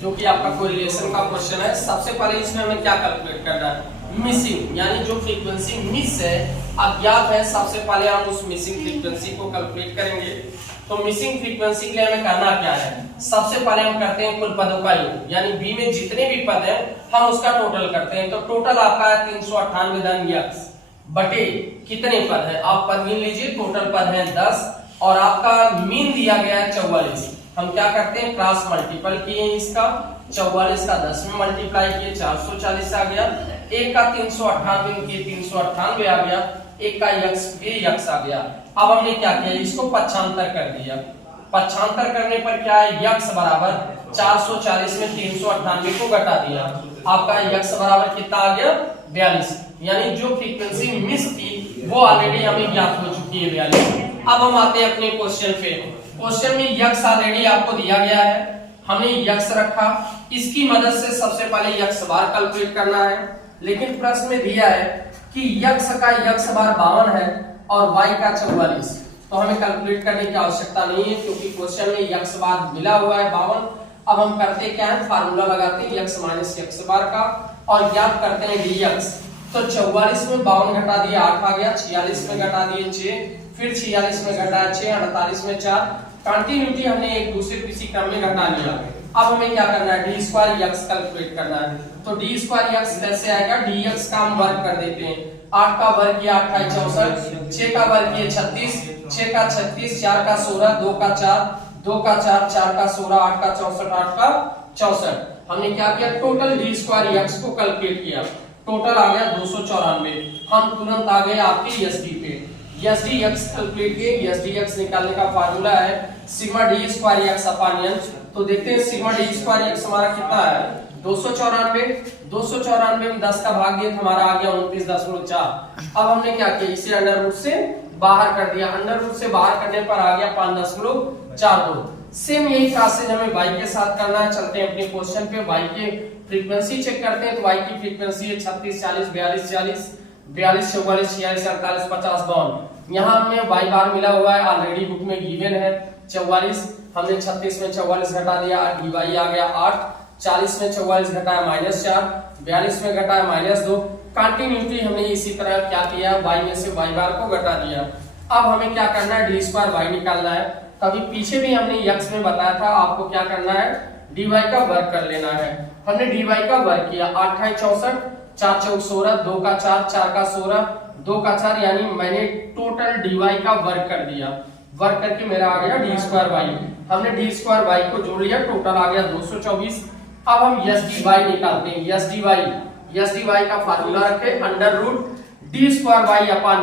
जो कि आपका कोरिलेशन का क्वेश्चन है। सबसे पहले इसमें हमें क्या कैलकुलेट करना है, मिसिंग, यानी जो फ्रीक्वेंसी मिस है, अज्ञात है, सबसे पहले हम उस मिसिंग फ्रीक्वेंसी को कैलकुलेट करेंगे। तो मिसिंग फ्रीक्वेंसी के लिए हमें करना क्या है, सबसे पहले हम करते हैं कुल पदों का योग, यानी बी में जितने भी पद हैं हम उसका टोटल करते हैं। तो टोटल आपका है 398 धन यक्स बटे कितने पद है, आप पद गिन लीजिए। टोटल पद है 10 और आपका मीन दिया गया है 44। हम क्या करते हैं, क्रॉस मल्टीपल किए इसका, 44 का 10 में मल्टीप्लाई किए, 440 आ गया। एक का 398 किए, 398 आ गया। एक का यक्स आ गया। अब हमने क्या किया, इसको पक्षांतर कर दिया। पक्षांतर करने पर क्या है, यक्स बराबर 440 में 398 को घटा दिया, आपका यक्स बराबर कितना आ गया, 42। यानी जो फ्रीक्वेंसी मिस थी वो ऑलरेडी हमें ज्ञात हो चुकी है, 42। अब हम आते हैं अपने क्वेश्चन पे। क्वेश्चन में यक्स ऑलरेडी आपको दिया गया है, हमने यक्स रखा, इसकी मदद से सबसे पहले यक्स बार कैलकुलेट करना है। लेकिन प्रश्न में दिया है कि यक्स का यक्स बार 52 है और वाई का 44, तो हमें कैलकुलेट करने की आवश्यकता नहीं है क्योंकि क्वेश्चन में यक्स बार मिला हुआ है 52। अब हम करते क्या है, फार्मूला लगाते हैं यक्स माइनस यक्स बार का और ज्ञात करते हैं डीएक्स। तो 44 में 52 घटा दिए 8 आ गया, 46 में घटा दिए 6, फिर 46 में घटाया 6, 48 में 4, कंटिन्यूटी हमने एक दूसरे किसी क्रम में घटा लिया। अब हमें क्या करना है, डी स्क्वायर यक्स कैलकुलेट करना है। तो डी स्क्वायर यक्स कैसे आएगा, डी एक्स का हम वर्ग कर देते हैं। 8 का वर्ग किया 8 64, 6 का वर्ग किया 36, 6 का 36, 4 का 16, 2 का 4, 2 का 4, 4 का 16, 8 का 64, 8 का 64। हमने क्या किया, टोटल डी स्क्वायर यक्स को कैलकुलेट किया, टोटल आ गया 294। हम तुरंत आ गए आपके एसडी पे, एसडी एक्स कैलकुलेट किए। एसडी एक्स निकालने का फार्मूला है sigma D square X upon N. तो देखते हैं सिग्मा डी स्क्वायर एक्स हमारा कितना है, 294। 294 में 10 का भाग दिया तो हमारा आ गया 29.4। अब हमने क्या किया, इसे अंडर रूट से बाहर कर दिया। अंडर रूट से बाहर करने पर आ गया 5.42। सेम यही प्रोसेस हमें y के साथ करना है। चलते हैं अपने क्वेश्चन पे, y की फ्रीक्वेंसी चेक करते हैं। तो y की फ्रीक्वेंसी है 36 40 42 40 42 44 46 48 50 52। यहाँ हमें y बार मिला हुआ है, ऑलरेडी बुक में गिवन है 44। हमने 36 में 44 घटा दिया, dy आ गया 8। 40 में 44 घटाया -4, 42 में घटाया -2। कंटिन्यूटी हमने इसी तरह क्या किया, y में से y बार को घटा दिया। अब हमें क्या करना है, डी स्क्वायर y निकालना है। तभी पीछे भी हमने यक्स में बताया था आपको क्या करना है, dy का वर्ग कर लेना है। हमने dy का वर्ग किया, 8 है 64, 4 चौक 16, 2 का 4, 4 का 16, 2 का 4, यानी मैंने टोटल dy का वर्ग कर दिया। वर्ग करके मेरा आ गया डी स्क्वायर y। हमने डी स्क्वायर y को जोड़ लिया, टोटल आ गया 224। अब हम यस डी वाई निकालते हैं। यस डी वाई का फार्मूला रखे under root D square Y upon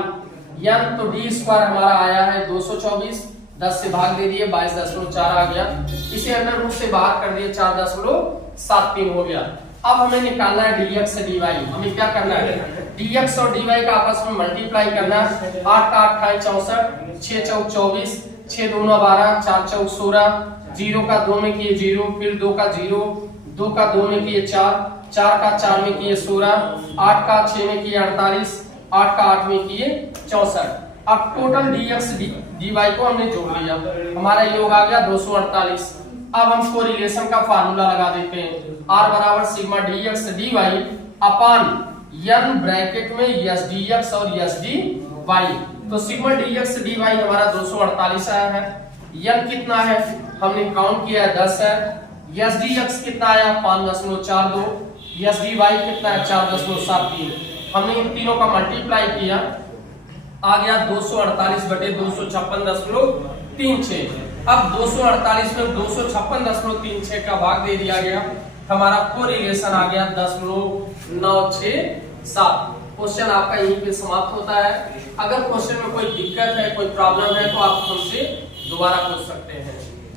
N. तो डी स्क्वायर हमारा आया है 224, 10 से भाग दे दिए 22.4 आ गया। इसे अंडर रूट से बाहर कर दिए 4.73 हो गया। अब हमें निकालना है dx dy। हमें क्या करना है, dx और dy का आपस में मल्टीप्लाई करना है। 8 का 8 64, 6 चौक 24, 6 दूना 12, 4 चौक 16, 0 का 2 में किए 0, फिर 2 का 0, 2 का 2 में किए 4, 4 का 4 में किए 16, 8 का 6 में किए 48, 8 का 8 में किए 64। अब टोटल dx dy को हमने जोड़ लिया, हमारा योग आ गया 248। अब हम कोरिलेशन का फार्मूला लगा देते हैं, r बराबर sigma dx dy upon n bracket में यस dx और यस dy। तो सिग्मा dx dy हमारा 248 आया है। n कितना है, हमने काउंट किया है 10 है। यस dx कितना आया 5.42, यस dy कितना है 4.73। हमने इन तीनों का मल्टीप्लाई किया, आ गया 248 बटे 256.36। अब 248 में 256.36 का भाग दे दिया गया, हमारा कोरिलेशन आ गया 10.967। क्वेश्चन आपका यहीं पे समाप्त होता है। अगर क्वेश्चन में कोई दिक्कत है, कोई प्रॉब्लम है तो आप हमसे दोबारा पूछ सकते हैं।